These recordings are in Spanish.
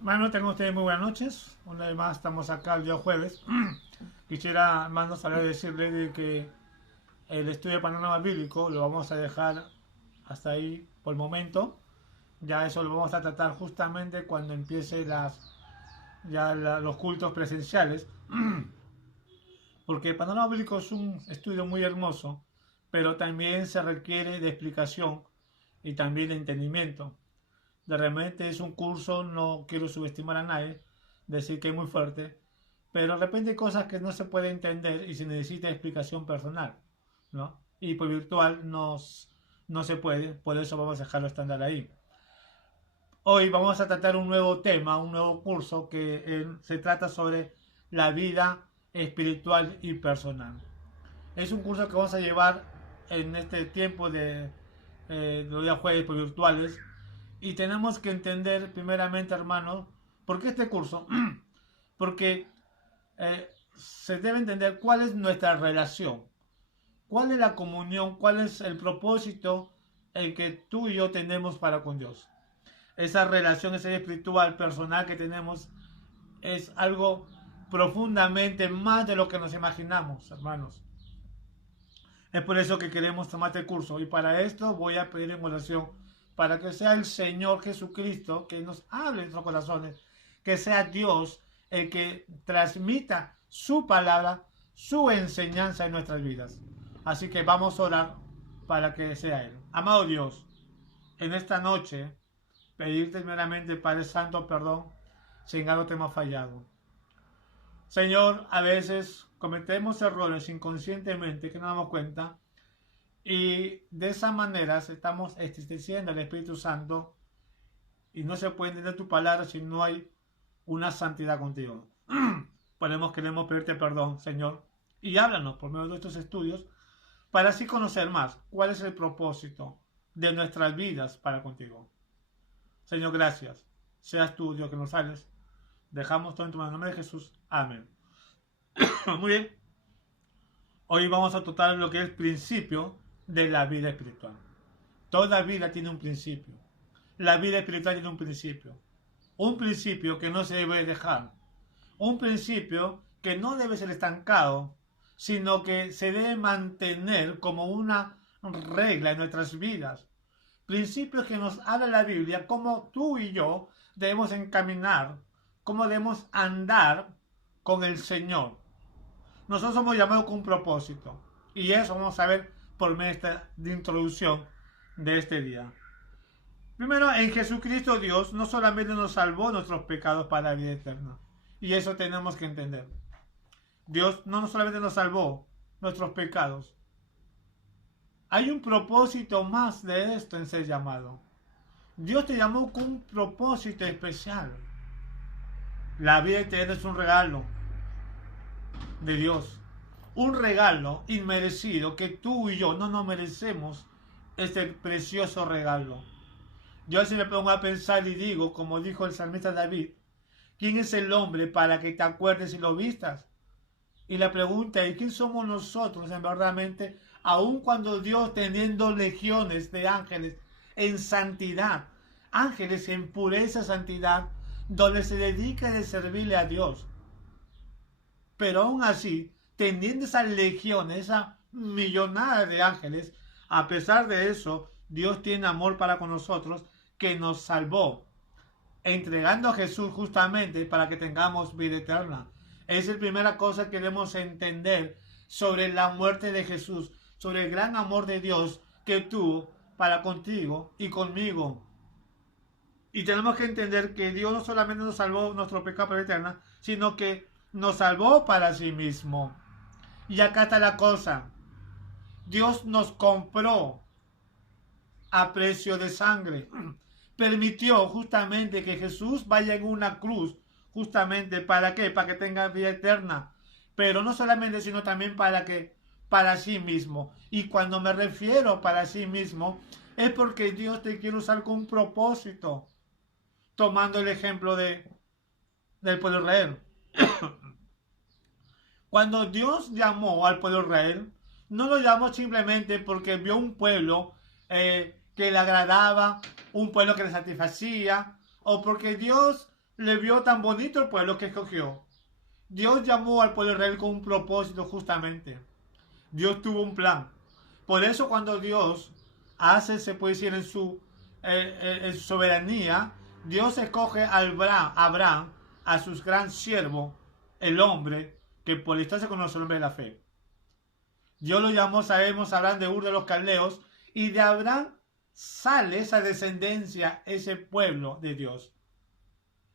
Bueno, tengo ustedes muy buenas noches. Una vez más estamos acá el día jueves. Quisiera, hermanos, decirles de que el estudio de panorama bíblico lo vamos a dejar hasta ahí por el momento. Ya eso lo vamos a tratar justamente cuando empiece los cultos presenciales. Porque el panorama bíblico es un estudio muy hermoso, pero también se requiere de explicación y también de entendimiento. De repente es un curso, no quiero subestimar a nadie, decir que es muy fuerte, pero de repente hay cosas que no se puede entender y se necesita explicación personal, ¿no? Y por virtual no se puede, por eso vamos a dejarlo estándar ahí. Hoy vamos a tratar un nuevo tema, un nuevo curso que se trata sobre la vida espiritual y personal. Es un curso que vamos a llevar en este tiempo de los días jueves por virtuales. Y tenemos que entender primeramente, hermanos, ¿por qué este curso? Porque se debe entender cuál es nuestra relación, cuál es la comunión, cuál es el propósito el que tú y yo tenemos para con Dios. Esa relación, ese espiritual, personal que tenemos es algo profundamente más de lo que nos imaginamos, hermanos. Es por eso que queremos tomar este curso y para esto voy a pedir en oración para que sea el Señor Jesucristo que nos hable en nuestros corazones, que sea Dios el que transmita su palabra, su enseñanza en nuestras vidas. Así que vamos a orar para que sea Él. Amado Dios, en esta noche pedirte meramente, Padre Santo, perdón si en algo te hemos fallado. Señor, a veces cometemos errores inconscientemente que no nos damos cuenta y de esa manera estamos entristeciendo al Espíritu Santo y no se puede entender tu palabra si no hay una santidad contigo. Queremos pedirte perdón, Señor, y háblanos por medio de estos estudios para así conocer más cuál es el propósito de nuestras vidas para contigo. Señor, gracias. Seas tú, Dios, que nos sales. Dejamos todo en tu mano. En nombre de Jesús. Amén. Muy bien. Hoy vamos a tratar lo que es el principio de la vida espiritual. Toda vida tiene un principio. La vida espiritual tiene un principio. Un principio que no se debe dejar. Un principio que no debe ser estancado, sino que se debe mantener como una regla en nuestras vidas. Principios que nos habla la Biblia, cómo tú y yo debemos encaminar, cómo debemos andar con el Señor. Nosotros somos llamados con un propósito. Y eso vamos a ver por medio de introducción de este día. Primero, en Jesucristo Dios no solamente nos salvó nuestros pecados para la vida eterna. Y eso tenemos que entender. Dios no solamente nos salvó nuestros pecados. Hay un propósito más de esto en ser llamado. Dios te llamó con un propósito especial. La vida eterna es un regalo de Dios. Un regalo inmerecido que tú y yo no nos merecemos este precioso regalo. Yo así me pongo a pensar y digo, como dijo el salmista David, ¿quién es el hombre para que te acuerdes y lo vistas? Y la pregunta es, ¿quién somos nosotros en verdaderamente, aun cuando Dios teniendo legiones de ángeles en santidad, ángeles en pureza, santidad, donde se dedica a servirle a Dios? Pero aún así, teniendo esas legiones, esa millonada de ángeles, a pesar de eso, Dios tiene amor para con nosotros, que nos salvó, entregando a Jesús justamente para que tengamos vida eterna. Esa es la primera cosa que debemos entender sobre la muerte de Jesús, sobre el gran amor de Dios que tuvo para contigo y conmigo. Y tenemos que entender que Dios no solamente nos salvó nuestro pecado para la eterna, sino que nos salvó para sí mismo. Y acá está la cosa. Dios nos compró a precio de sangre. Permitió justamente que Jesús vaya en una cruz. Justamente para qué? Para que tenga vida eterna. Pero no solamente, sino también para sí mismo. Y cuando me refiero para sí mismo, es porque Dios te quiere usar con un propósito. Tomando el ejemplo del pueblo de Israel. Cuando Dios llamó al pueblo de Israel, no lo llamó simplemente porque vio un pueblo que le agradaba, un pueblo que le satisfacía, o porque Dios le vio tan bonito el pueblo que escogió. Dios llamó al pueblo de Israel con un propósito justamente. Dios tuvo un plan. Por eso cuando Dios hace, se puede decir, en su soberanía, Dios escoge a Abraham, a su gran siervo, el hombre, que por esto se conoce el hombre de la fe. Dios lo llamó, sabemos, Abraham de Ur de los Caldeos, y de Abraham sale esa descendencia, ese pueblo de Dios.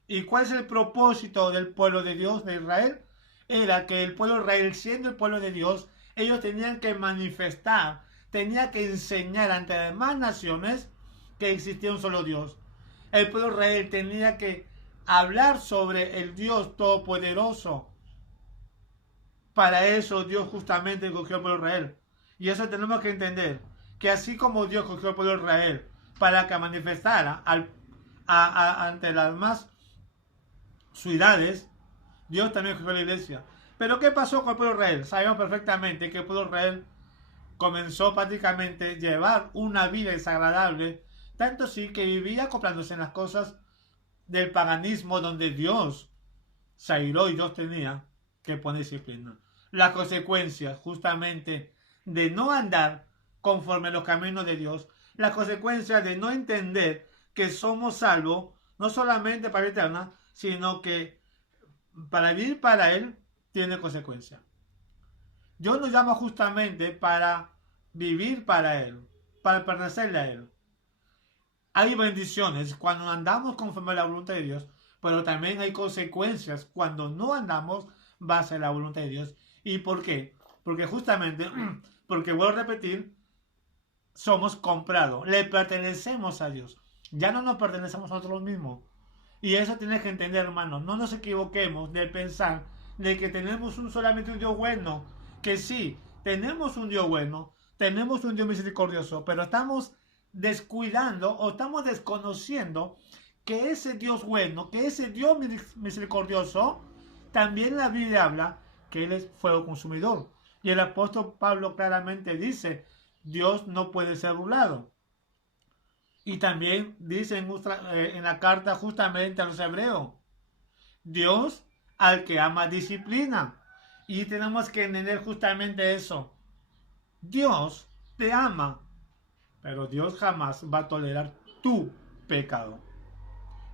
¿Y cuál es el propósito del pueblo de Dios, de Israel? Era que el pueblo de Israel, siendo el pueblo de Dios, ellos tenían que manifestar, tenían que enseñar ante las demás naciones que existía un solo Dios. El pueblo de Israel tenía que hablar sobre el Dios Todopoderoso. Para eso Dios justamente escogió al pueblo de Israel. Y eso tenemos que entender, que así como Dios escogió al pueblo de Israel para que manifestara ante las demás ciudades, Dios también escogió a la iglesia. Pero ¿qué pasó con el pueblo de Israel? Sabemos perfectamente que el pueblo de Israel comenzó prácticamente a llevar una vida desagradable, tanto sí que vivía acoplándose en las cosas del paganismo, donde Dios se airó y Dios tenía que poner disciplina. Las consecuencias justamente de no andar conforme a los caminos de Dios, las consecuencias de no entender que somos salvos, no solamente para la eterna, sino que para vivir para Él tiene consecuencias. Dios nos llama justamente para vivir para Él, para pertenecerle a Él. Hay bendiciones cuando andamos conforme a la voluntad de Dios, pero también hay consecuencias cuando no andamos base a la voluntad de Dios. ¿Y por qué? Porque justamente, porque vuelvo a repetir, somos comprados, le pertenecemos a Dios. Ya no nos pertenecemos a nosotros mismos. Y eso tienes que entender, hermano. No nos equivoquemos de pensar de que tenemos solamente un Dios bueno. Que sí, tenemos un Dios bueno, tenemos un Dios misericordioso, pero estamos descuidando o estamos desconociendo que ese Dios bueno, que ese Dios misericordioso, también la Biblia habla que Él es fuego consumidor. Y el apóstol Pablo claramente dice, Dios no puede ser burlado. Y también dice en la carta justamente a los hebreos, Dios al que ama disciplina. Y tenemos que entender justamente eso. Dios te ama, pero Dios jamás va a tolerar tu pecado.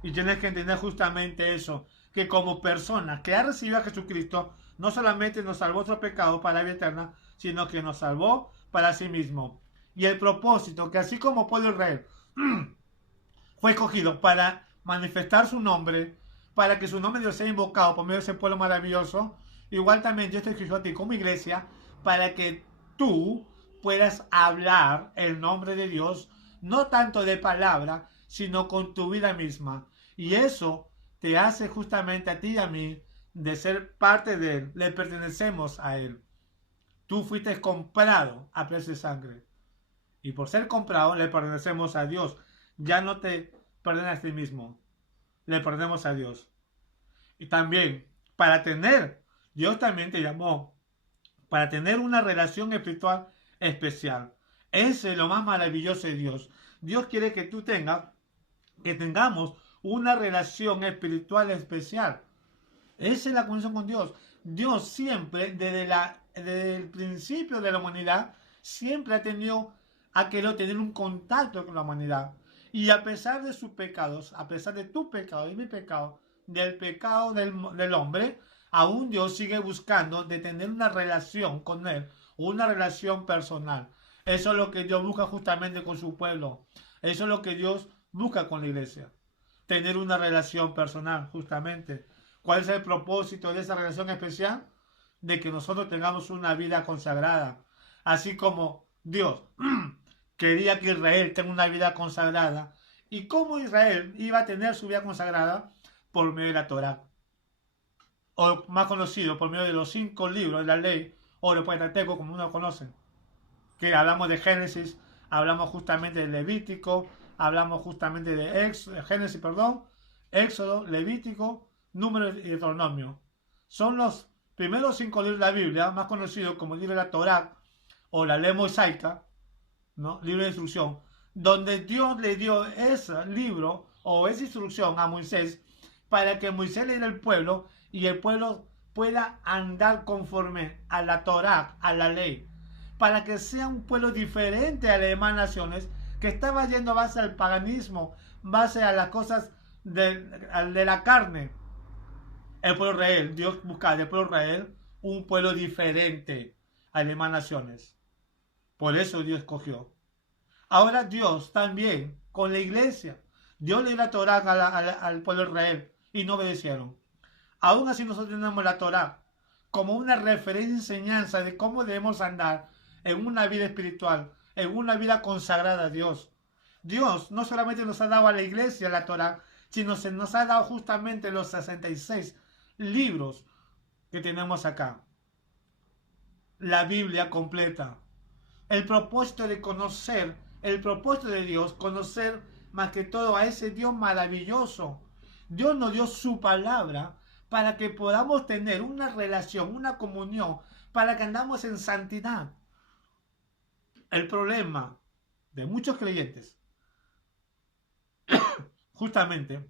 Y tienes que entender justamente eso, que como persona que ha recibido a Jesucristo, no solamente nos salvó otro pecado para la vida eterna, sino que nos salvó para sí mismo. Y el propósito, que así como pueblo de Israel fue escogido para manifestar su nombre, para que su nombre de Dios sea invocado por medio de ese pueblo maravilloso, igual también Dios te escogió a ti como iglesia, para que tú puedas hablar el nombre de Dios, no tanto de palabra, sino con tu vida misma. Y eso te hace justamente a ti y a mí de ser parte de Él. Le pertenecemos a Él. Tú fuiste comprado a precio de sangre. Y por ser comprado le pertenecemos a Dios. Ya no te perteneces a ti mismo. Le pertenecemos a Dios. Y también, Dios también te llamó para tener una relación espiritual especial. Ese es lo más maravilloso de Dios. Dios quiere que tengamos una relación espiritual especial. Esa es la conexión con Dios. Dios siempre, desde el principio de la humanidad, siempre ha querido tener un contacto con la humanidad. Y a pesar de sus pecados, a pesar de tu pecado y mi pecado, del pecado del hombre, aún Dios sigue buscando de tener una relación con Él, una relación personal. Eso es lo que Dios busca justamente con su pueblo. Eso es lo que Dios busca con la iglesia. Tener una relación personal, justamente. ¿Cuál es el propósito de esa relación especial? De que nosotros tengamos una vida consagrada. Así como Dios quería que Israel tenga una vida consagrada. ¿Y cómo Israel iba a tener su vida consagrada? Por medio de la Torá. O más conocido, por medio de los 5 libros de la ley, o el Pentateuco, como uno lo conoce. Que hablamos de Génesis, hablamos justamente de Levítico, hablamos justamente de Génesis, Éxodo, Levítico, Números y Deuteronomio. Son los primeros 5 libros de la Biblia, más conocidos como el libro de la Torá, o la ley mosaica, ¿no? Libro de instrucción, donde Dios le dio ese libro o esa instrucción a Moisés, para que Moisés le diera al pueblo y el pueblo pueda andar conforme a la Torá, a la ley, para que sea un pueblo diferente a las demás naciones que estaba yendo base al paganismo, base a las cosas de la carne. El pueblo Israel, Dios buscaba del pueblo Israel un pueblo diferente a las demás naciones. Por eso Dios escogió. Ahora Dios también, con la iglesia, Dios le dio la Torá al pueblo de Israel y no obedecieron. Aún así nosotros tenemos la Torá como una referencia y enseñanza de cómo debemos andar en una vida espiritual, en una vida consagrada a Dios. Dios no solamente nos ha dado a la iglesia la Torá, sino se nos ha dado justamente los 66 libros que tenemos acá. La Biblia completa. El propósito de conocer, el propósito de Dios, conocer más que todo a ese Dios maravilloso. Dios nos dio su palabra para que podamos tener una relación, una comunión, para que andamos en santidad. El problema de muchos creyentes, justamente,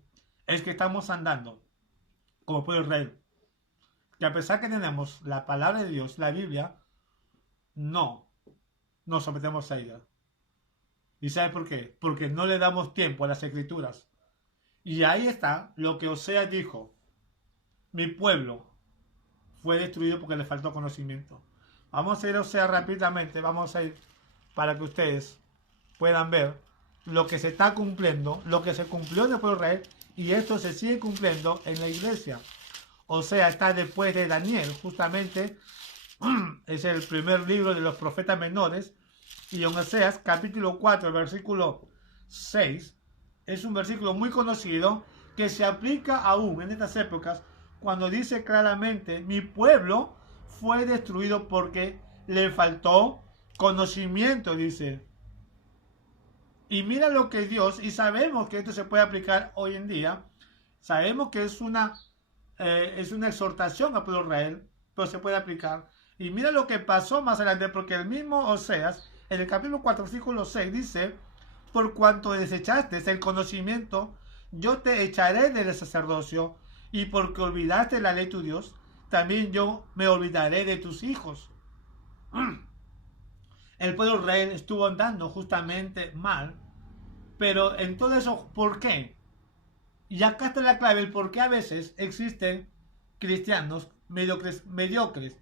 es que estamos andando como pueblo de Israel, que a pesar que tenemos la palabra de Dios, la Biblia, no nos sometemos a ella. ¿Y sabe por qué? Porque no le damos tiempo a las escrituras. Y ahí está lo que Oseas dijo. Mi pueblo fue destruido porque le faltó conocimiento. Vamos a ir a Oseas rápidamente, vamos a ir para que ustedes puedan ver lo que se está cumpliendo, lo que se cumplió en el pueblo de Israel, y esto se sigue cumpliendo en la iglesia. O sea, está después de Daniel, justamente, es el primer libro de los profetas menores, y en Oseas, capítulo 4, versículo 6, es un versículo muy conocido que se aplica aún en estas épocas, cuando dice claramente, mi pueblo fue destruido porque le faltó conocimiento, dice. Y mira lo que Dios, y sabemos que esto se puede aplicar hoy en día, sabemos que es una exhortación al pueblo de Israel, pero se puede aplicar. Y mira lo que pasó más adelante, porque el mismo Oseas, en el capítulo 4, versículo 6, dice, por cuanto desechaste el conocimiento, yo te echaré del sacerdocio, y porque olvidaste la ley de tu Dios, también yo me olvidaré de tus hijos. El pueblo de Israel estuvo andando justamente mal, pero en todo eso, ¿por qué? Y acá está la clave, el por qué a veces existen cristianos mediocres,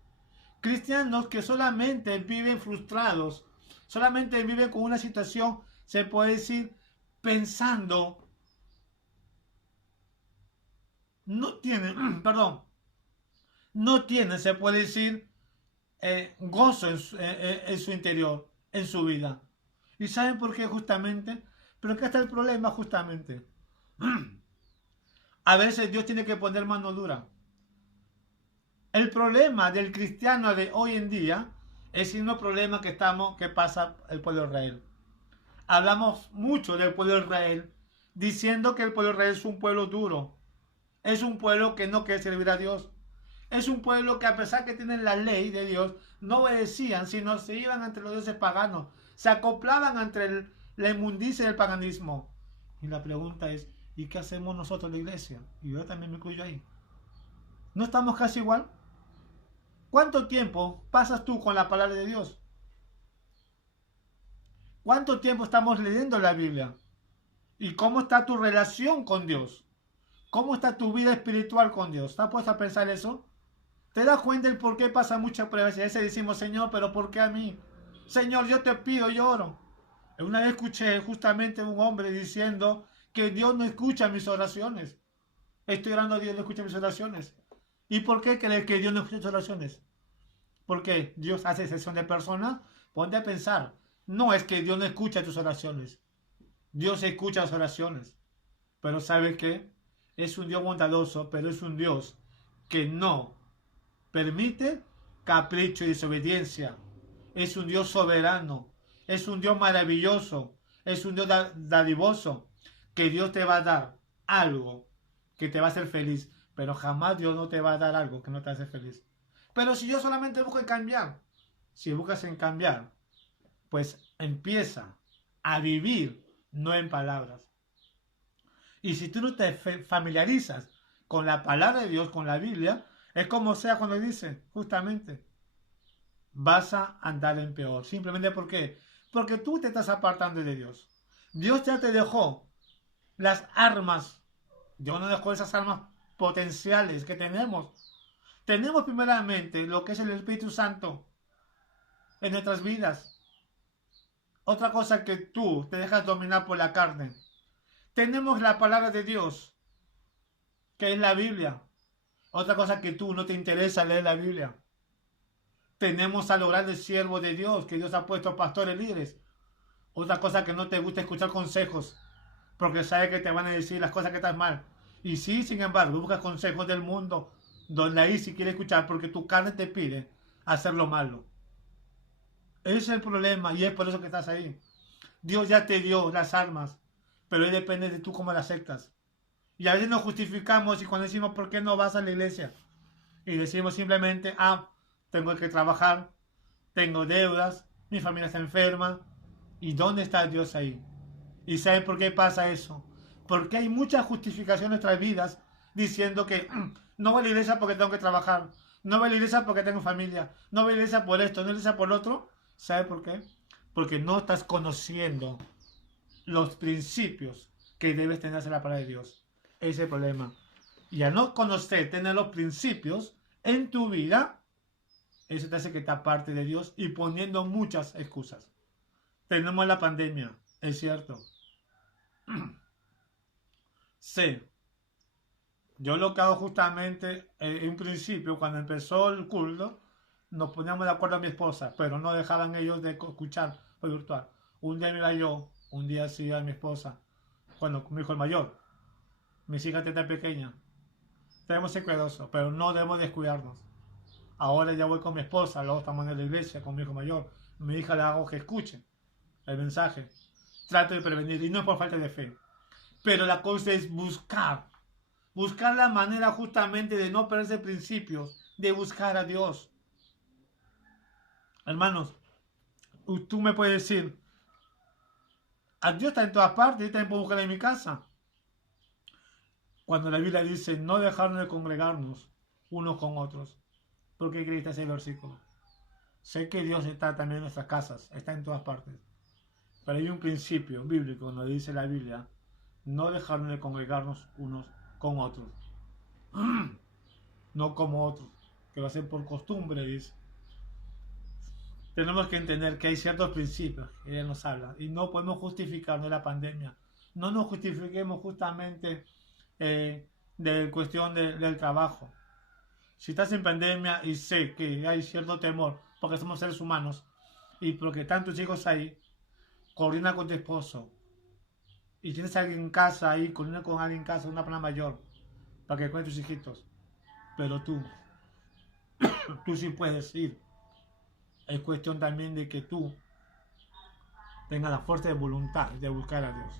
cristianos que solamente viven frustrados, solamente viven con una situación, se puede decir, pensando, no tienen, perdón, no tienen, se puede decir, gozo en su interior, en su vida. ¿Y saben por qué justamente? Pero acá está el problema justamente. A veces Dios tiene que poner mano dura. El problema del cristiano de hoy en día es el mismo problema que pasa el pueblo de Israel. Hablamos mucho del pueblo de Israel, diciendo que el pueblo de Israel es un pueblo duro. Es un pueblo que no quiere servir a Dios. Es un pueblo que a pesar que tienen la ley de Dios, no obedecían, sino se iban entre los dioses paganos. Se acoplaban entre la inmundicia del paganismo. Y la pregunta es, ¿y qué hacemos nosotros en la iglesia? Y yo también me incluyo ahí. ¿No estamos casi igual? ¿Cuánto tiempo pasas tú con la palabra de Dios? ¿Cuánto tiempo estamos leyendo la Biblia? ¿Y cómo está tu relación con Dios? ¿Cómo está tu vida espiritual con Dios? ¿Estás puesto a pensar eso? ¿Te das cuenta del por qué pasa muchas pruebas? Y a veces decimos, Señor, ¿pero por qué a mí? Señor, yo te pido, lloro. Una vez escuché justamente a un hombre diciendo que Dios no escucha mis oraciones. Estoy orando a Dios, no escucha mis oraciones. ¿Y por qué crees que Dios no escucha tus oraciones? Porque Dios hace excepción de personas. Ponte a pensar. No es que Dios no escucha tus oraciones. Dios escucha las oraciones. Pero ¿sabe qué? Es un Dios bondadoso, pero es un Dios que no permite capricho y desobediencia. Es un Dios soberano. Es un Dios maravilloso. Es un Dios dadivoso. Que Dios te va a dar algo que te va a hacer feliz. Pero jamás Dios no te va a dar algo que no te hace feliz. Pero si yo solamente busco en cambiar, si buscas en cambiar, pues empieza a vivir, no en palabras. Y si tú no te familiarizas con la palabra de Dios, con la Biblia, es como sea cuando dice, justamente, vas a andar en peor. Simplemente ¿por qué? Porque tú te estás apartando de Dios. Dios ya te dejó las armas. Dios no dejó esas armas potenciales que tenemos. Tenemos primeramente lo que es el Espíritu Santo en nuestras vidas. Otra cosa que tú te dejas dominar por la carne. Tenemos la palabra de Dios, que es la Biblia. Otra cosa que tú no te interesa leer la Biblia. Tenemos a los grandes siervos de Dios, que Dios ha puesto pastores líderes. Otra cosa que no te gusta escuchar consejos, porque sabe que te van a decir las cosas que están mal. Y sí, sin embargo, buscas consejos del mundo, donde ahí sí quieres escuchar, porque tu carne te pide hacer lo malo. Ese es el problema y es por eso que estás ahí. Dios ya te dio las armas, pero ahí depende de tú cómo las aceptas. Y a veces nos justificamos y cuando decimos, ¿por qué no vas a la iglesia? Y decimos simplemente, tengo que trabajar, tengo deudas, mi familia está enferma. ¿Y dónde está Dios ahí? ¿Y saben por qué pasa eso? Porque hay mucha justificación en nuestras vidas diciendo que no voy a la iglesia porque tengo que trabajar, no voy a la iglesia porque tengo familia, no voy a la iglesia por esto, no voy a la iglesia por lo otro. ¿Sabe por qué? Porque no estás conociendo los principios que debes tener hacia la palabra de Dios. Ese es el problema. Y al no conocer, tener los principios en tu vida, eso te hace que te aparte de Dios y poniendo muchas excusas. Tenemos la pandemia, es cierto. Sí. Yo lo que hago justamente, en un principio, cuando empezó el culto, nos poníamos de acuerdo a mi esposa, pero no dejaban ellos de escuchar por virtual. Un día iba yo, un día sí a mi esposa, bueno, con mi hijo el mayor. Mis hijas están pequeñas. Tenemos que ser cuidadosos, pero no debemos descuidarnos. Ahora ya voy con mi esposa, luego estamos en la iglesia con mi hijo mayor. Mi hija le hago que escuche el mensaje. Trato de prevenir, y no es por falta de fe. Pero la cosa es buscar la manera justamente de no perderse principios, de buscar a Dios. Hermanos, tú me puedes decir, a Dios está en todas partes, yo también puedo buscar en mi casa. Cuando la Biblia dice, no dejaron de congregarnos unos con otros. ¿Por qué creíste ese versículo? Sé que Dios está también en nuestras casas, está en todas partes. Pero hay un principio bíblico donde dice la Biblia, no dejaron de congregarnos unos con otros. No como otros, que lo hacen por costumbre, dice. Tenemos que entender que hay ciertos principios que Él nos habla y no podemos justificarnos la pandemia. No nos justifiquemos justamente de cuestión del trabajo. Si estás en pandemia y sé que hay cierto temor porque somos seres humanos y porque están tus hijos ahí, coordina con tu esposo. Y tienes a alguien en casa ahí, coordina con alguien en casa, una persona mayor, para que cuide tus hijitos. Pero tú sí puedes ir. Es cuestión también de que tú tengas la fuerza de voluntad de buscar a Dios.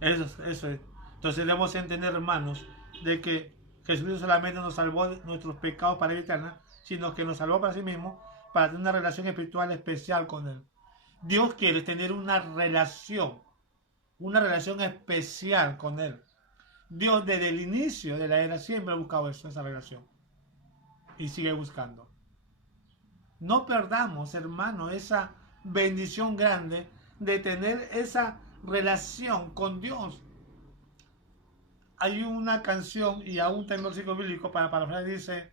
Eso es. Entonces debemos entender, hermanos, de que Jesucristo solamente nos salvó de nuestros pecados para vida eterna, sino que nos salvó para sí mismo, para tener una relación espiritual especial con Él. Dios quiere tener una relación especial con Él. Dios desde el inicio de la era siempre ha buscado esa relación. Y sigue buscando. No perdamos, hermano, esa bendición grande de tener esa relación con Dios. Hay una canción y aún tengo el versículo bíblico para parafrasear, dice,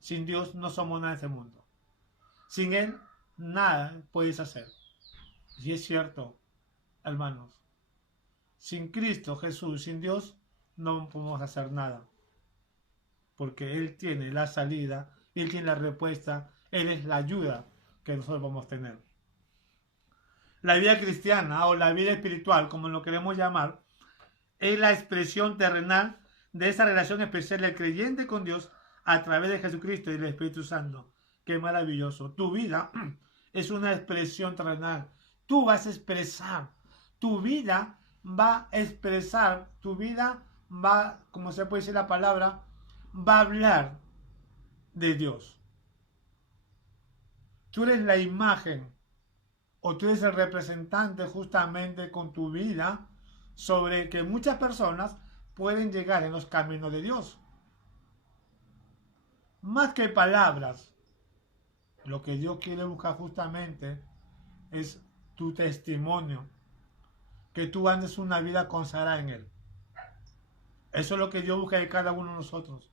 sin Dios no somos nada en este mundo. Sin Él nada puedes hacer. Y es cierto, hermanos. Sin Cristo Jesús, sin Dios, no podemos hacer nada. Porque Él tiene la salida, Él tiene la respuesta, Él es la ayuda que nosotros vamos a tener. La vida cristiana o la vida espiritual, como lo queremos llamar, es la expresión terrenal de esa relación especial del creyente con Dios a través de Jesucristo y del Espíritu Santo. ¡Qué maravilloso! Tu vida es una expresión terrenal. Tú vas a expresar. Tu vida va a expresar. Tu vida va, como se puede decir la palabra, va a hablar de Dios. Tú eres la imagen o tú eres el representante justamente con tu vida sobre que muchas personas pueden llegar en los caminos de Dios. Más que palabras, lo que Dios quiere buscar justamente es tu testimonio, que tú andes una vida consagrada en Él. Eso es lo que Dios busca de cada uno de nosotros.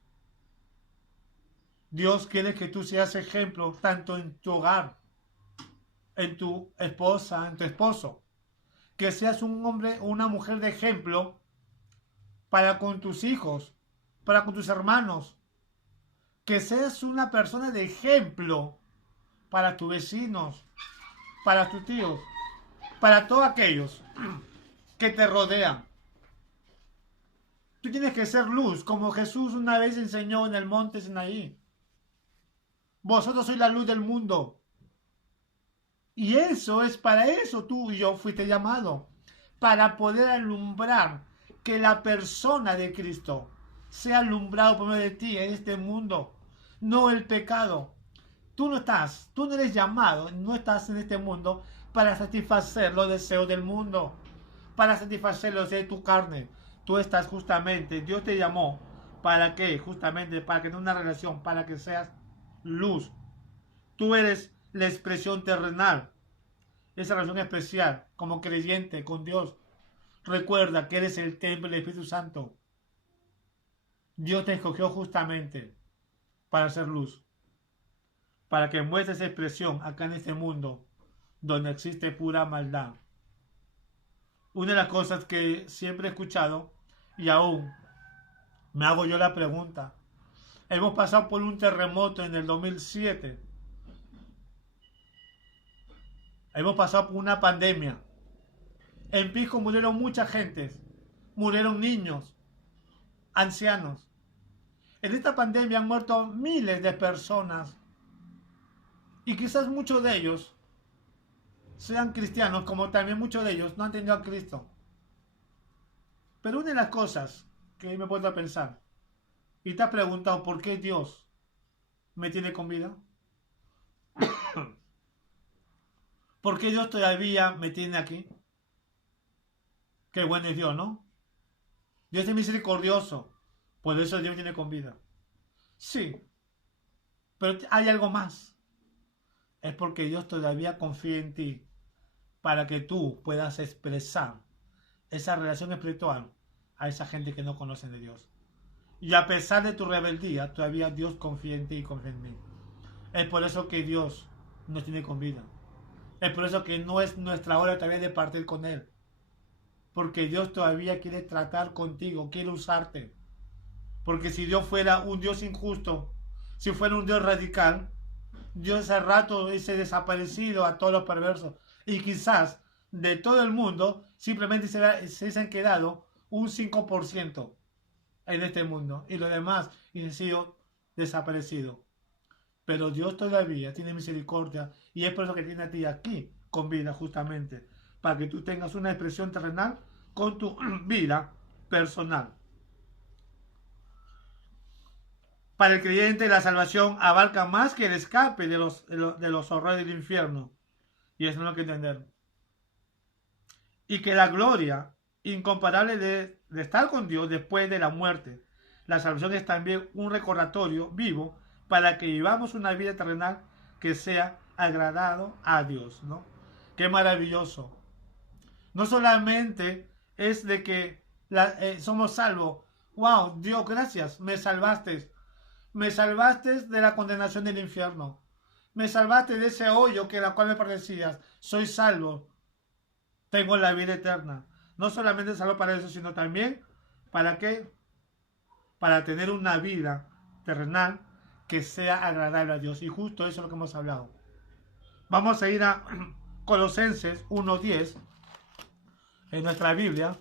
Dios quiere que tú seas ejemplo tanto en tu hogar, en tu esposa, en tu esposo. Que seas un hombre o una mujer de ejemplo para con tus hijos, para con tus hermanos. Que seas una persona de ejemplo para tus vecinos, para tus tíos, para todos aquellos que te rodean. Tú tienes que ser luz, como Jesús una vez enseñó en el monte Sinaí. Vosotros sois la luz del mundo. Y eso es para eso tú y yo fuiste llamado. Para poder alumbrar que la persona de Cristo sea alumbrado por medio de ti en este mundo. No el pecado. Tú no eres llamado, no estás en este mundo para satisfacer los deseos del mundo. Para satisfacer los de tu carne. Tú estás justamente, Dios te llamó, ¿para qué? Justamente para que en una relación, para que seas luz. Tú eres la expresión terrenal, esa relación especial, como creyente con Dios. Recuerda que eres el templo del Espíritu Santo. Dios te escogió justamente para ser luz, para que muestres expresión acá en este mundo, donde existe pura maldad. Una de las cosas que siempre he escuchado, y aún me hago yo la pregunta, hemos pasado por un terremoto en el 2007, hemos pasado por una pandemia, en Pisco murieron mucha gente, murieron niños, ancianos. En esta pandemia han muerto miles de personas, y quizás muchos de ellos sean cristianos, como también muchos de ellos no han tenido a Cristo. Pero una de las cosas que me puedo pensar, y te has preguntado por qué Dios me tiene con vida, ¿por qué Dios todavía me tiene aquí? Qué bueno es Dios, ¿no? Dios es misericordioso, por eso Dios me tiene con vida. Sí, pero hay algo más. Es porque Dios todavía confía en ti para que tú puedas expresar esa relación espiritual a esa gente que no conoce de Dios. Y a pesar de tu rebeldía, todavía Dios confía en ti y confía en mí. Es por eso que Dios nos tiene con vida. Es por eso que no es nuestra hora todavía de partir con Él. Porque Dios todavía quiere tratar contigo, quiere usarte. Porque si Dios fuera un Dios injusto, si fuera un Dios radical, Dios hace rato hubiese desaparecido a todos los perversos. Y quizás de todo el mundo simplemente se hubiesen quedado un 5% en este mundo. Y los demás hubiesen sido desaparecidos. Pero Dios todavía tiene misericordia. Y es por eso que tiene a ti aquí con vida justamente. Para que tú tengas una expresión terrenal con tu vida personal. Para el creyente la salvación abarca más que el escape de los horrores del infierno. Y eso no hay que entender. Y que la gloria incomparable de estar con Dios después de la muerte. La salvación es también un recordatorio vivo para que vivamos una vida terrenal que sea agradado a Dios, ¿no? Qué maravilloso. No solamente es de que somos salvos. Wow, Dios, gracias, me salvaste. Me salvaste de la condenación del infierno. Me salvaste de ese hoyo que la cual me parecías. Soy salvo. Tengo la vida eterna. No solamente salvo para eso, sino también ¿para qué? Para tener una vida terrenal que sea agradable a Dios. Y justo eso es lo que hemos hablado. Vamos a ir a Colosenses 1:10. En nuestra Biblia.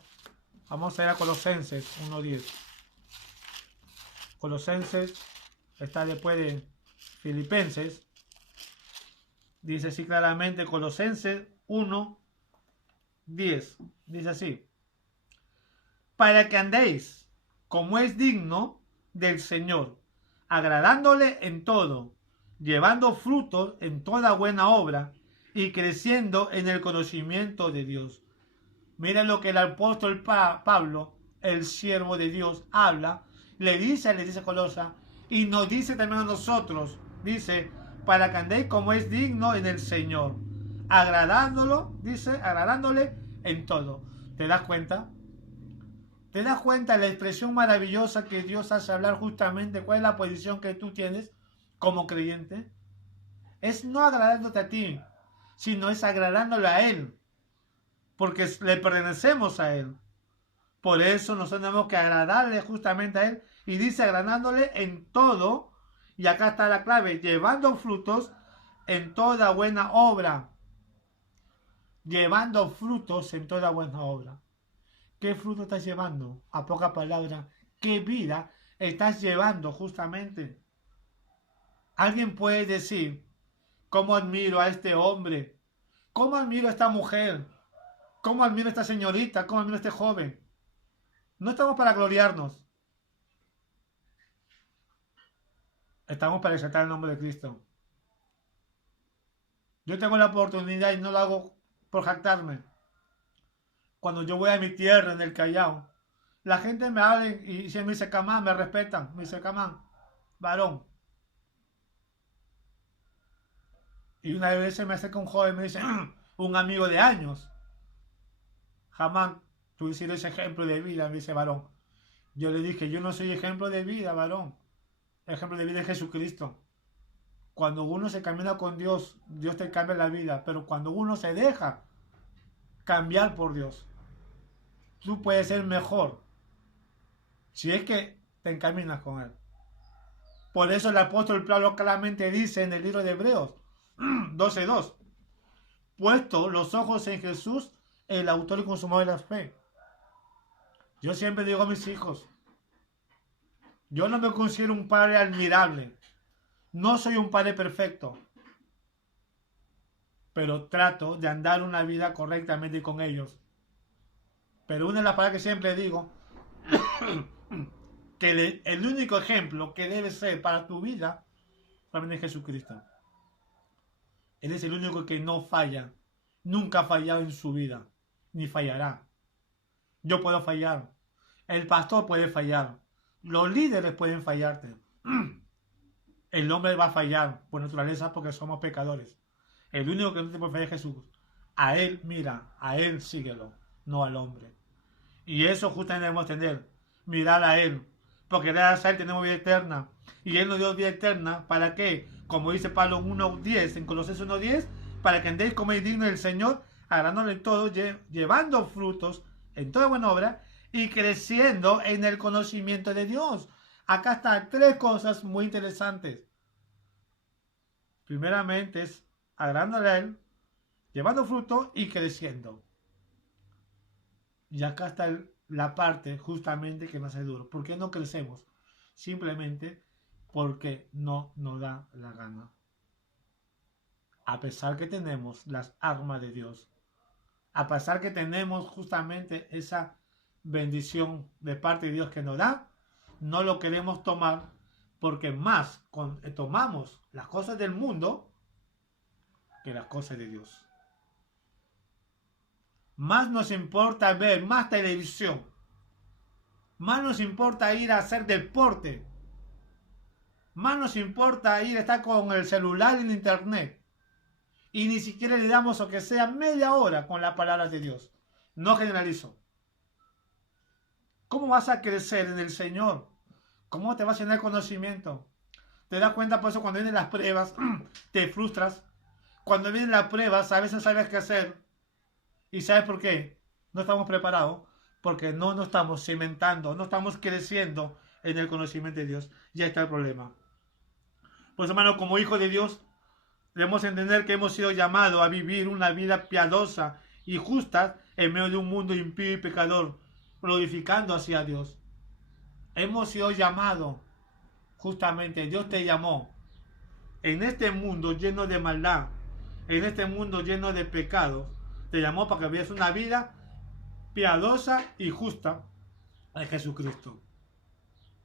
Vamos a ir a Colosenses 1:10. Colosenses está después de Filipenses. Dice así claramente Colosenses 1:10. Dice así: para que andéis como es digno del Señor, agradándole en todo, llevando frutos en toda buena obra y creciendo en el conocimiento de Dios. Miren lo que el apóstol Pablo el siervo de Dios, habla, le dice Colosa, y nos dice también a nosotros, dice, para que andéis como es digno en el Señor, agradándolo, dice, agradándole en todo. ¿Te das cuenta? ¿Te das cuenta de la expresión maravillosa que Dios hace hablar justamente cuál es la posición que tú tienes como creyente? Es no agradándote a ti, sino es agradándole a Él, porque le pertenecemos a Él. Por eso nosotros tenemos que agradarle justamente a Él, y dice agradándole en todo, y acá está la clave, llevando frutos en toda buena obra. Llevando frutos en toda buena obra. ¿Qué fruto estás llevando? A poca palabra, ¿qué vida estás llevando justamente? Alguien puede decir, ¿cómo admiro a este hombre? ¿Cómo admiro a esta mujer? ¿Cómo admiro a esta señorita? ¿Cómo admiro a este joven? No estamos para gloriarnos. Estamos para exaltar el nombre de Cristo. Yo tengo la oportunidad y no lo hago por jactarme. Cuando yo voy a mi tierra, en el Callao, la gente me habla y se me dice Camán, me respetan. Me dice Camán, varón. Y una vez se me acerca un joven y me dice, un amigo de años, Jamán, tú hiciste ejemplo de vida, me dice varón. Yo le dije, yo no soy ejemplo de vida, varón. El ejemplo de vida es Jesucristo. Cuando uno se camina con Dios, Dios te cambia la vida. Pero cuando uno se deja cambiar por Dios, tú puedes ser mejor si es que te encaminas con Él. Por eso el apóstol Pablo claramente dice en el libro de Hebreos 12:2, puesto los ojos en Jesús, el autor y consumador de la fe. Yo siempre digo a mis hijos, yo no me considero un padre admirable, no soy un padre perfecto, pero trato de andar una vida correctamente con ellos. Pero una de las palabras que siempre digo, que el único ejemplo que debe ser para tu vida también es Jesucristo. Él es el único que no falla, nunca ha fallado en su vida, ni fallará. Yo puedo fallar, el pastor puede fallar, los líderes pueden fallarte. El hombre va a fallar por naturaleza porque somos pecadores. El único que no te puede fallar es Jesús. A Él mira, a Él síguelo, no al hombre. Y eso justamente debemos tener, mirar a Él, porque gracias a Él tenemos vida eterna. Y Él nos dio vida eterna, ¿para qué? Como dice Pablo 1:10, en Colosenses 1:10, para que andéis como es digno del Señor, agradándole en todo, llevando frutos en toda buena obra y creciendo en el conocimiento de Dios. Acá están tres cosas muy interesantes. Primeramente es agradándole a Él, llevando fruto y creciendo. Y acá está la parte justamente que nos hace duro. ¿Por qué no crecemos? Simplemente porque no nos da la gana. A pesar que tenemos las armas de Dios, a pesar que tenemos justamente esa bendición de parte de Dios que nos da, no lo queremos tomar porque más tomamos las cosas del mundo que las cosas de Dios. Más nos importa ver más televisión, más nos importa ir a hacer deporte, más nos importa ir a estar con el celular y el internet, y ni siquiera le damos, o que sea, media hora con las palabras de Dios. No generalizo. ¿Cómo vas a crecer en el Señor? ¿Cómo te vas a llenar conocimiento? ¿Te das cuenta? Por eso cuando vienen las pruebas te frustras. Cuando vienen las pruebas a veces no sabes qué hacer. ¿Y sabes por qué? No estamos preparados, porque no nos estamos cimentando, no estamos creciendo en el conocimiento de Dios. Ya está el problema. Pues hermano, como hijos de Dios, debemos entender que hemos sido llamados a vivir una vida piadosa y justa en medio de un mundo impío y pecador, glorificando hacia Dios. Hemos sido llamados, justamente Dios te llamó, en este mundo lleno de maldad, en este mundo lleno de pecados, te llamó para que vivas una vida piadosa y justa en Jesucristo.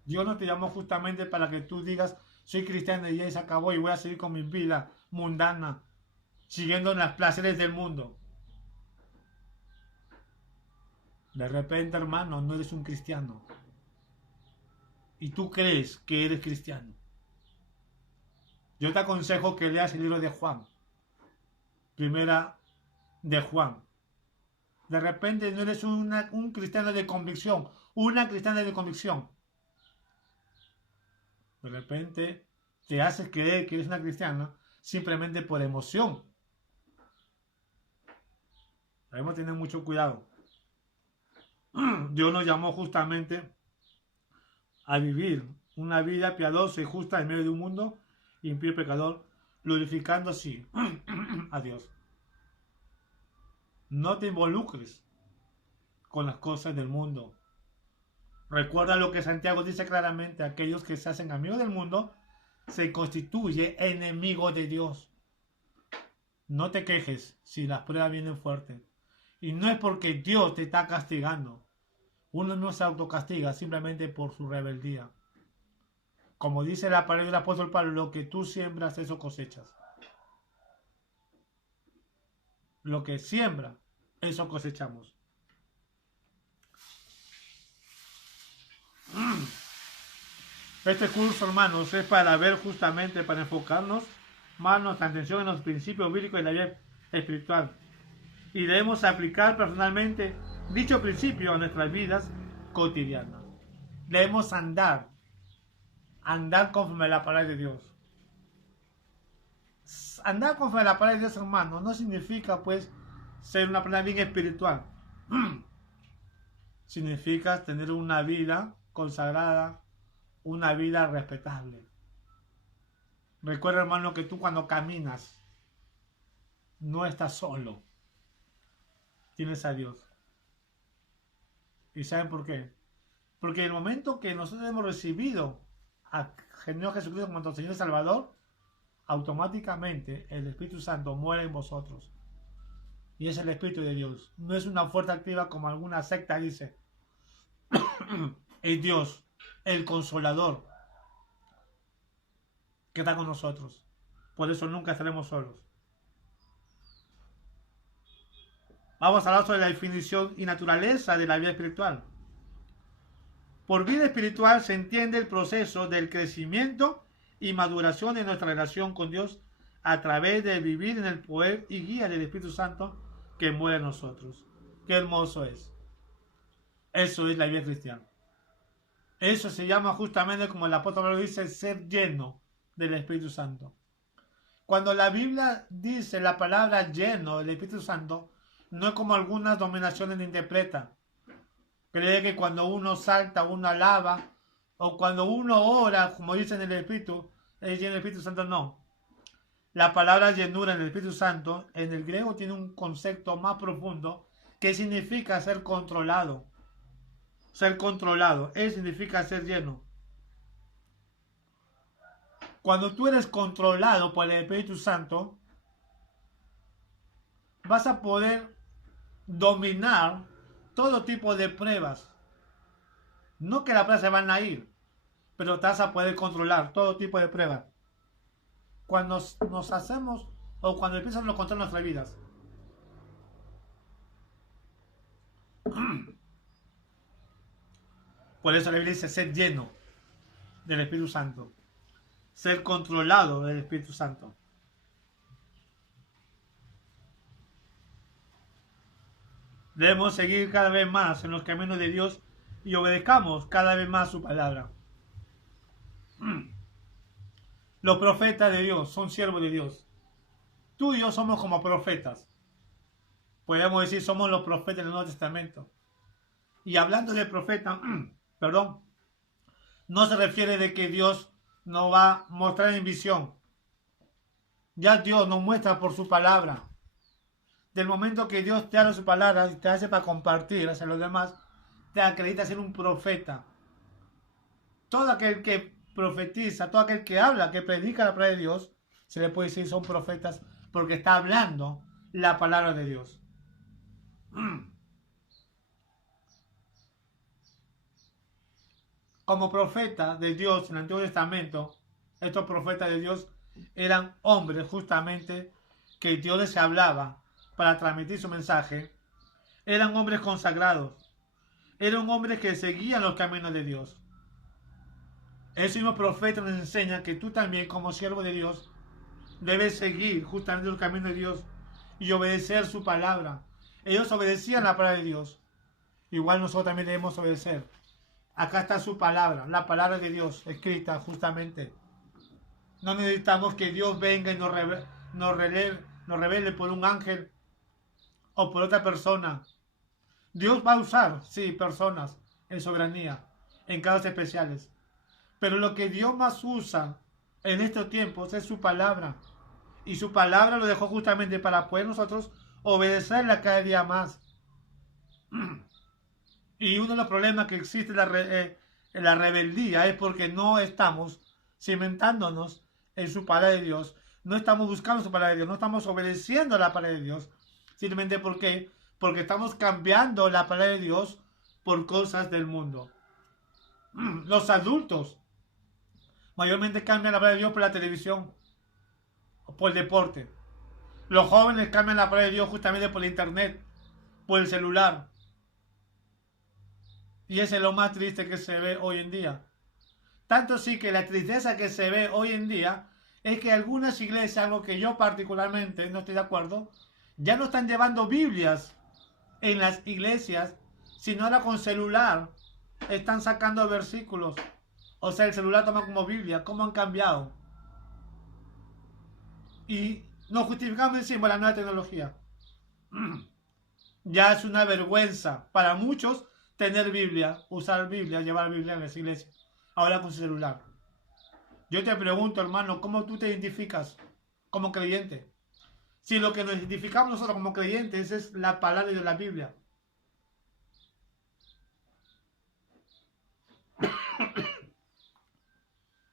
Dios no te llamó justamente para que tú digas, soy cristiano y ya se acabó y voy a seguir con mi vida mundana, siguiendo los placeres del mundo. De repente, hermano, no eres un cristiano. Y tú crees que eres cristiano. Yo te aconsejo que leas el libro de Juan. Primera de Juan. De repente no eres un cristiano de convicción. Una cristiana de convicción. De repente te haces creer que eres una cristiana simplemente por emoción. Debemos tener mucho cuidado. Dios nos llamó justamente a vivir una vida piadosa y justa en medio de un mundo impío y pecador, glorificando así a Dios. No te involucres con las cosas del mundo. Recuerda lo que Santiago dice claramente: aquellos que se hacen amigos del mundo se constituye enemigo de Dios. No te quejes si las pruebas vienen fuertes. Y no es porque Dios te está castigando. Uno no se autocastiga simplemente por su rebeldía. Como dice la palabra del apóstol Pablo, lo que tú siembras, eso cosechas. Lo que siembra, eso cosechamos. Este curso, hermanos, es para ver justamente, para enfocarnos más nuestra atención en los principios bíblicos de la vida espiritual. Y debemos aplicar personalmente dicho principio a nuestras vidas cotidianas. Debemos andar conforme a la palabra de Dios. Andar conforme a la palabra de Dios, hermano, no significa pues ser una persona bien espiritual. Significa tener una vida consagrada, una vida respetable. Recuerda, hermano, que tú cuando caminas no estás solo. Tienes a Dios. ¿Y saben por qué? Porque en el momento que nosotros hemos recibido a Señor Jesucristo como nuestro Señor y Salvador, automáticamente el Espíritu Santo muere en vosotros. Y es el Espíritu de Dios. No es una fuerza activa como alguna secta dice. Es Dios, el Consolador, que está con nosotros. Por eso nunca estaremos solos. Vamos a hablar sobre la definición y naturaleza de la vida espiritual. Por vida espiritual se entiende el proceso del crecimiento y maduración de nuestra relación con Dios a través de vivir en el poder y guía del Espíritu Santo que muere en nosotros. Qué hermoso es. Eso es la vida cristiana. Eso se llama justamente, como el apóstol Pablo dice, ser lleno del Espíritu Santo. Cuando la Biblia dice la palabra lleno del Espíritu Santo, no es como algunas dominaciones interpretan. Cree que cuando uno salta, uno alaba, o cuando uno ora, como dice en el Espíritu, es lleno del Espíritu Santo. No. La palabra llenura en el Espíritu Santo, en el griego tiene un concepto más profundo que significa ser controlado. Ser controlado, eso significa ser lleno. Cuando tú eres controlado por el Espíritu Santo, vas a poder dominar todo tipo de pruebas. No que las pruebas se van a ir, pero te vas a poder controlar todo tipo de pruebas. Cuando nos hacemos o cuando empiezan a controlar nuestras vidas. Por eso la Biblia dice ser lleno del Espíritu Santo. Ser controlado del Espíritu Santo. Debemos seguir cada vez más en los caminos de Dios y obedezcamos cada vez más su palabra. Los profetas de Dios son siervos de Dios. Tú y yo somos como profetas. Podemos decir somos los profetas del Nuevo Testamento. Y hablando de profeta, perdón, no se refiere de que Dios nos va a mostrar en visión. Ya Dios nos muestra por su palabra. Del momento que Dios te habla su palabra y te hace para compartir hacia los demás, te acredita ser un profeta. Todo aquel que profetiza, todo aquel que habla, que predica la palabra de Dios, se le puede decir son profetas porque está hablando la palabra de Dios. Como profeta de Dios en el Antiguo Testamento, estos profetas de Dios eran hombres justamente que Dios les hablaba para transmitir su mensaje. Eran hombres consagrados, era un hombre que seguía los caminos de Dios. Ese mismo profeta nos enseña que tú también, como siervo de Dios, debes seguir justamente los caminos de Dios y obedecer su palabra. Ellos obedecían la palabra de Dios. Igual nosotros también debemos obedecer. Acá está su palabra, la palabra de Dios, escrita justamente. No necesitamos que Dios venga y nos revele por un ángel o por otra persona. Dios va a usar, sí, personas en soberanía, en casos especiales. Pero lo que Dios más usa en estos tiempos es su palabra. Y su palabra lo dejó justamente para poder nosotros obedecerla cada día más. Y uno de los problemas que existe en la rebeldía es porque no estamos cimentándonos en su palabra de Dios. No estamos buscando su palabra de Dios. No estamos obedeciendo la palabra de Dios. Simplemente porque estamos cambiando la palabra de Dios por cosas del mundo. Los adultos mayormente cambian la palabra de Dios por la televisión o por el deporte. Los jóvenes cambian la palabra de Dios justamente por el internet, por el celular. Y ese es lo más triste que se ve hoy en día. Tanto sí que la tristeza que se ve hoy en día es que algunas iglesias, algo que yo particularmente no estoy de acuerdo, ya no están llevando Biblias en las iglesias, sino ahora con celular están sacando versículos. O sea, el celular toma como Biblia. ¿Cómo han cambiado? Y nos justificamos y decimos la nueva tecnología. Ya es una vergüenza para muchos tener Biblia, usar Biblia, llevar Biblia en las iglesias. Ahora con su celular. Yo te pregunto, hermano, ¿cómo tú te identificas como creyente? Si lo que nos identificamos nosotros como creyentes es la palabra de la Biblia.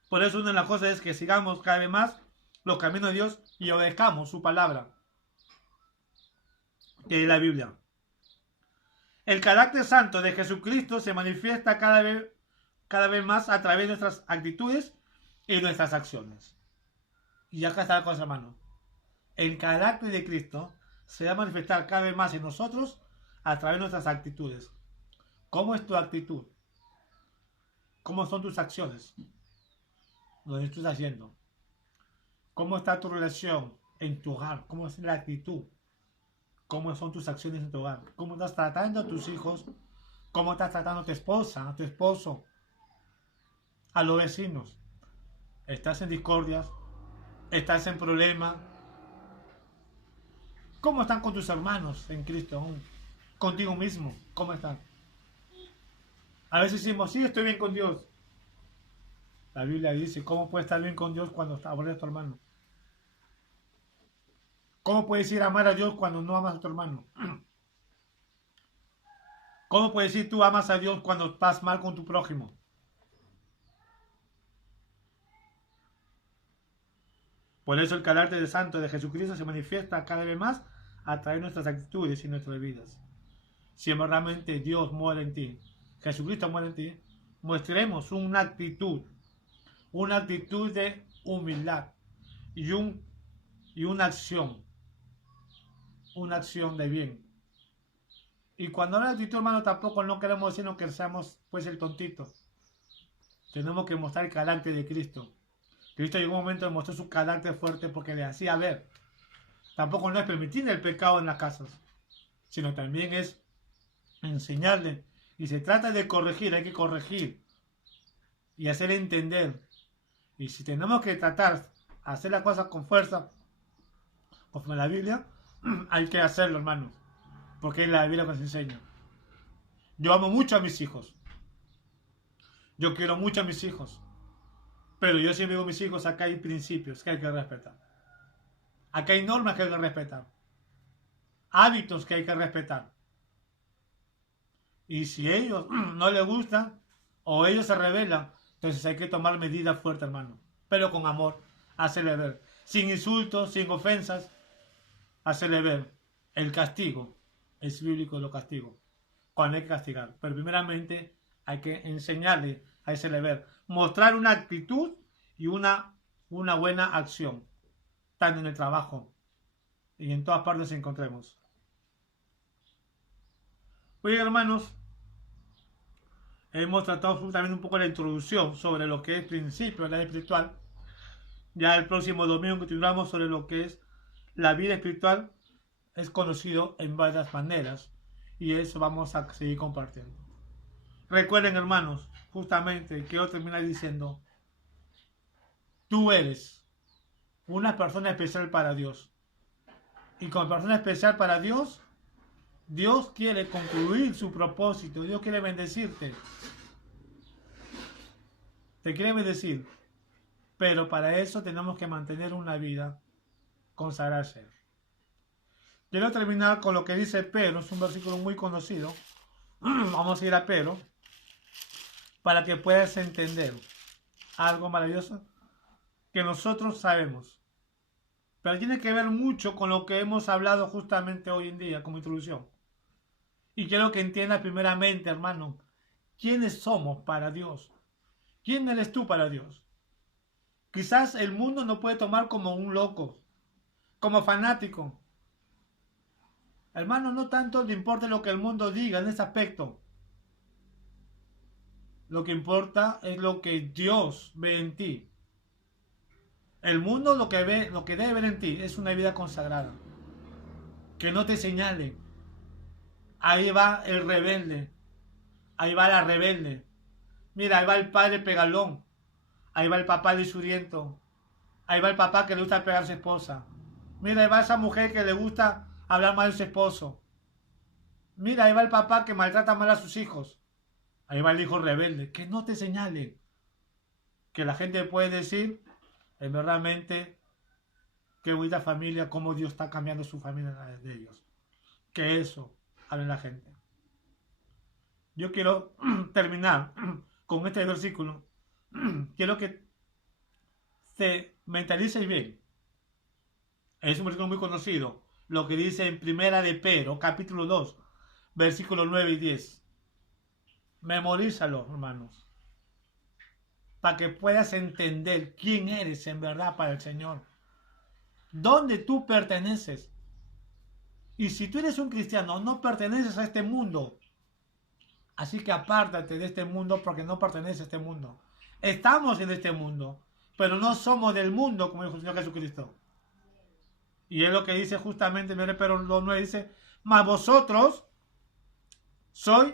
Por eso una de las cosas es que sigamos cada vez más los caminos de Dios y obedezcamos su palabra, que es la Biblia. El carácter santo de Jesucristo se manifiesta cada vez más a través de nuestras actitudes y nuestras acciones. Y acá está la cosa, hermano. El carácter de Cristo se va a manifestar cada vez más en nosotros a través de nuestras actitudes. ¿Cómo es tu actitud? ¿Cómo son tus acciones? Lo que tú estás haciendo. ¿Cómo está tu relación en tu hogar? ¿Cómo es la actitud? ¿Cómo son tus acciones en tu hogar? ¿Cómo estás tratando a tus hijos? ¿Cómo estás tratando a tu esposa, a tu esposo? A los vecinos. ¿Estás en discordias? ¿Estás en problemas? ¿Cómo están con tus hermanos en Cristo? Contigo mismo. ¿Cómo están? A veces decimos, sí, estoy bien con Dios. La Biblia dice, ¿cómo puedes estar bien con Dios cuando aborreces a tu hermano? ¿Cómo puedes ir a amar a Dios cuando no amas a tu hermano? ¿Cómo puedes decir tú amas a Dios cuando estás mal con tu prójimo? Por eso el carácter de santo de Jesucristo se manifiesta cada vez más a través de nuestras actitudes y nuestras vidas. Si realmente Dios muere en ti, Jesucristo muere en ti, mostraremos una actitud de humildad y una acción de bien. Y cuando habla de actitud, hermano, tampoco no queremos decirnos que seamos pues el tontito. Tenemos que mostrar el carácter de Cristo. Cristo llegó un momento de mostrar su carácter fuerte porque le hacía ver. Tampoco no es permitir el pecado en las casas, sino también es enseñarle. Y se trata de corregir, hay que corregir y hacerle entender. Y si tenemos que tratar, hacer las cosas con fuerza, conforme a la Biblia, hay que hacerlo, hermanos, porque es la Biblia que nos enseña. Yo amo mucho a mis hijos. Yo quiero mucho a mis hijos. Pero yo siempre digo a mis hijos, acá hay principios que hay que respetar. Acá hay normas que hay que respetar. Hábitos que hay que respetar. Y si a ellos no les gusta o ellos se rebelan, entonces hay que tomar medidas fuertes, hermano. Pero con amor, hacerle ver. Sin insultos, sin ofensas, hacerle ver. El castigo es bíblico, lo castigo. Cuando hay que castigar. Pero primeramente hay que enseñarle, hacerle ver. Mostrar una actitud y una buena acción. Tanto en el trabajo y en todas partes encontremos. Oye, hermanos, hemos tratado justamente un poco la introducción sobre lo que es principio de la vida espiritual. Ya el próximo domingo continuamos sobre lo que es la vida espiritual. Es conocido en varias maneras y eso vamos a seguir compartiendo. Recuerden, hermanos, justamente quiero terminar diciendo, tú eres una persona especial para Dios. Y como persona especial para Dios, Dios quiere concluir su propósito. Dios quiere bendecirte. Te quiere bendecir. Pero para eso tenemos que mantener una vida consagrada al Señor. Quiero terminar con lo que dice Pedro. Es un versículo muy conocido. Vamos a ir a Pedro para que puedas entender algo maravilloso que nosotros sabemos. Pero tiene que ver mucho con lo que hemos hablado justamente hoy en día como introducción. Y quiero que entiendas primeramente, hermano, quiénes somos para Dios. ¿Quién eres tú para Dios? Quizás el mundo no puede tomar como un loco, como fanático. Hermano, no tanto le importa lo que el mundo diga en ese aspecto. Lo que importa es lo que Dios ve en ti. El mundo lo que debe ver en ti es una vida consagrada. Que no te señale. Ahí va el rebelde. Ahí va la rebelde. Mira, ahí va el padre pegalón. Ahí va el papá lisuriento. Ahí va el papá que le gusta pegar a su esposa. Mira, ahí va esa mujer que le gusta hablar mal de su esposo. Mira, ahí va el papá que maltrata mal a sus hijos. Ahí va el hijo rebelde. Que no te señale. Que la gente puede decir, es verdaderamente, qué bonita familia, cómo Dios está cambiando su familia de ellos. Que eso hable la gente. Yo quiero terminar con este versículo. Quiero que se mentalices bien. Es un versículo muy conocido. Lo que dice en Primera de Pedro, capítulo 2, versículos 9 y 10. Memorízalo, hermanos. Para que puedas entender quién eres en verdad para el Señor. ¿Dónde tú perteneces? Y si tú eres un cristiano, no perteneces a este mundo. Así que apártate de este mundo porque no perteneces a este mundo. Estamos en este mundo, pero no somos del mundo, como dijo el Señor Jesucristo. Y es lo que dice justamente, mire, pero los 9 dice, mas vosotros sois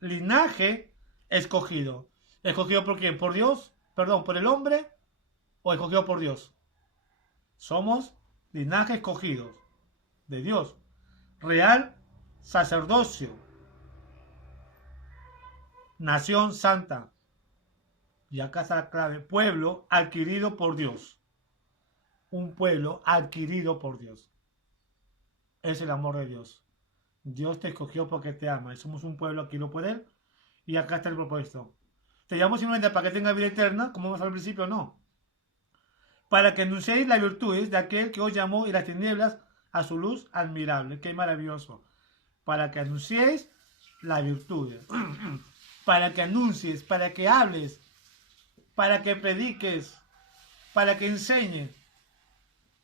linaje escogido. ¿Escogido por quién? ¿Por Dios? Perdón, ¿por el hombre? ¿O escogido por Dios? Somos linaje escogidos de Dios. Real sacerdocio. Nación santa. Y acá está la clave. Pueblo adquirido por Dios. Un pueblo adquirido por Dios. Es el amor de Dios. Dios te escogió porque te ama. Y somos un pueblo adquirido por Él. Y acá está el propósito. Te llamo simplemente para que tengas vida eterna, como vamos al principio, no. Para que anunciéis las virtudes de aquel que os llamó y las tinieblas a su luz admirable. Qué maravilloso. Para que anunciéis las virtudes. Para que anuncies, para que hables, para que prediques, para que enseñes.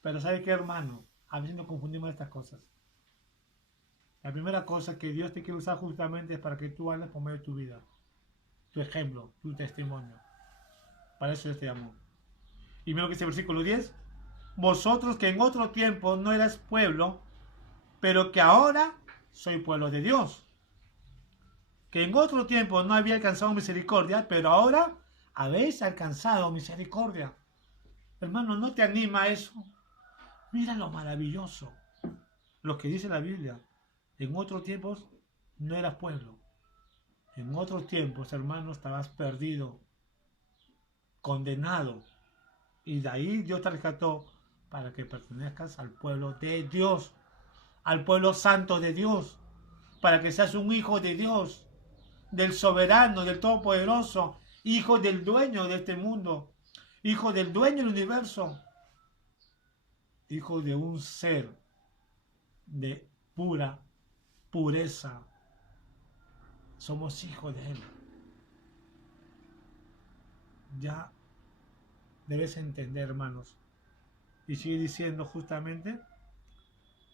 Pero ¿sabes qué, hermano? A veces nos confundimos estas cosas. La primera cosa que Dios te quiere usar justamente es para que tú hables por medio de tu vida. Tu ejemplo, tu testimonio. Para eso Dios te llamó. Y mira lo que dice el versículo 10. Vosotros que en otro tiempo no eras pueblo, pero que ahora soy pueblo de Dios. Que en otro tiempo no había alcanzado misericordia, pero ahora habéis alcanzado misericordia. Hermano, ¿no te anima eso? Mira lo maravilloso. Lo que dice la Biblia. En otros tiempos no eras pueblo. En otros tiempos, hermano, estabas perdido, condenado. Y de ahí Dios te rescató para que pertenezcas al pueblo de Dios, al pueblo santo de Dios, para que seas un hijo de Dios, del soberano, del todopoderoso, hijo del dueño de este mundo, hijo del dueño del universo, hijo de un ser de pura pureza. Somos hijos de Él. Ya debes entender, hermanos. Y sigue diciendo justamente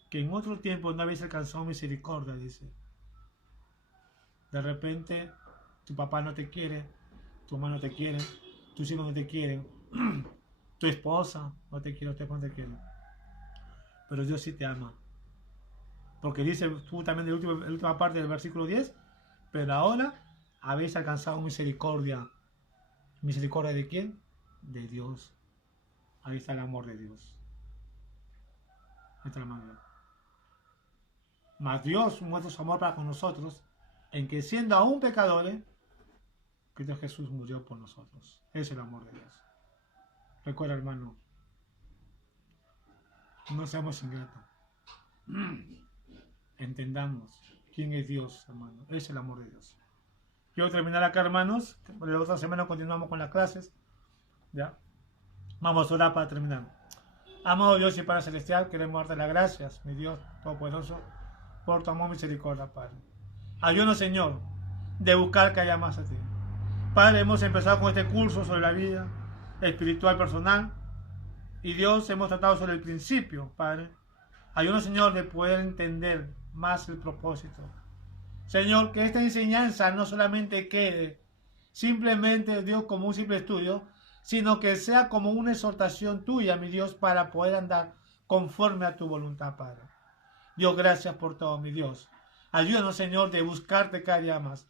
que en otro tiempo no habéis alcanzado misericordia, dice. De repente Tu papá no te quiere, tu mamá no te quiere, tus hijos no te quieren, tu esposa no te quiere, tu esposa no te quiere. Pero Dios sí te ama. Porque dice tú también en la última parte del versículo 10, pero ahora habéis alcanzado misericordia. ¿Misericordia de quién? De Dios. Ahí está el amor de Dios. Ahí está el amor de Dios. Mas Dios muestra su amor para con nosotros, en que siendo aún pecadores, Cristo Jesús murió por nosotros. Ese es el amor de Dios. Recuerda, hermano, no seamos ingratos. Entendamos quién es Dios, hermano. Ese es el amor de Dios. Quiero terminar acá, hermanos. La otra semana continuamos con las clases. ¿Ya? Vamos a orar para terminar. Amado Dios y Padre Celestial, queremos darte las gracias, mi Dios Todopoderoso, por tu amor y misericordia, Padre. Ayúdanos, Señor, de buscar que haya más a ti. Padre, hemos empezado con este curso sobre la vida espiritual personal. Y Dios, hemos tratado sobre el principio, Padre. Ayúdanos, Señor, de poder entender más el propósito. Señor, que esta enseñanza no solamente quede simplemente, Dios, como un simple estudio, sino que sea como una exhortación tuya, mi Dios, para poder andar conforme a tu voluntad, Padre. Dios, gracias por todo, mi Dios. Ayúdanos, Señor, de buscarte cada día más.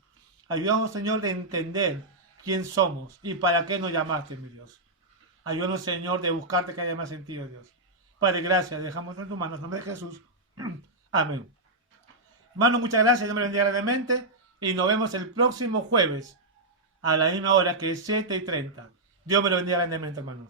Ayúdanos, Señor, de entender quién somos y para qué nos llamaste, mi Dios. Ayúdanos, Señor, de buscarte cada día más sentido, Dios. Padre, gracias. Dejamos en tus manos. En nombre de Jesús. Amén. Hermano, muchas gracias. Dios me bendiga grandemente. Y nos vemos el próximo jueves a la misma hora, que es 7:30. Dios me lo bendiga grandemente, hermanos.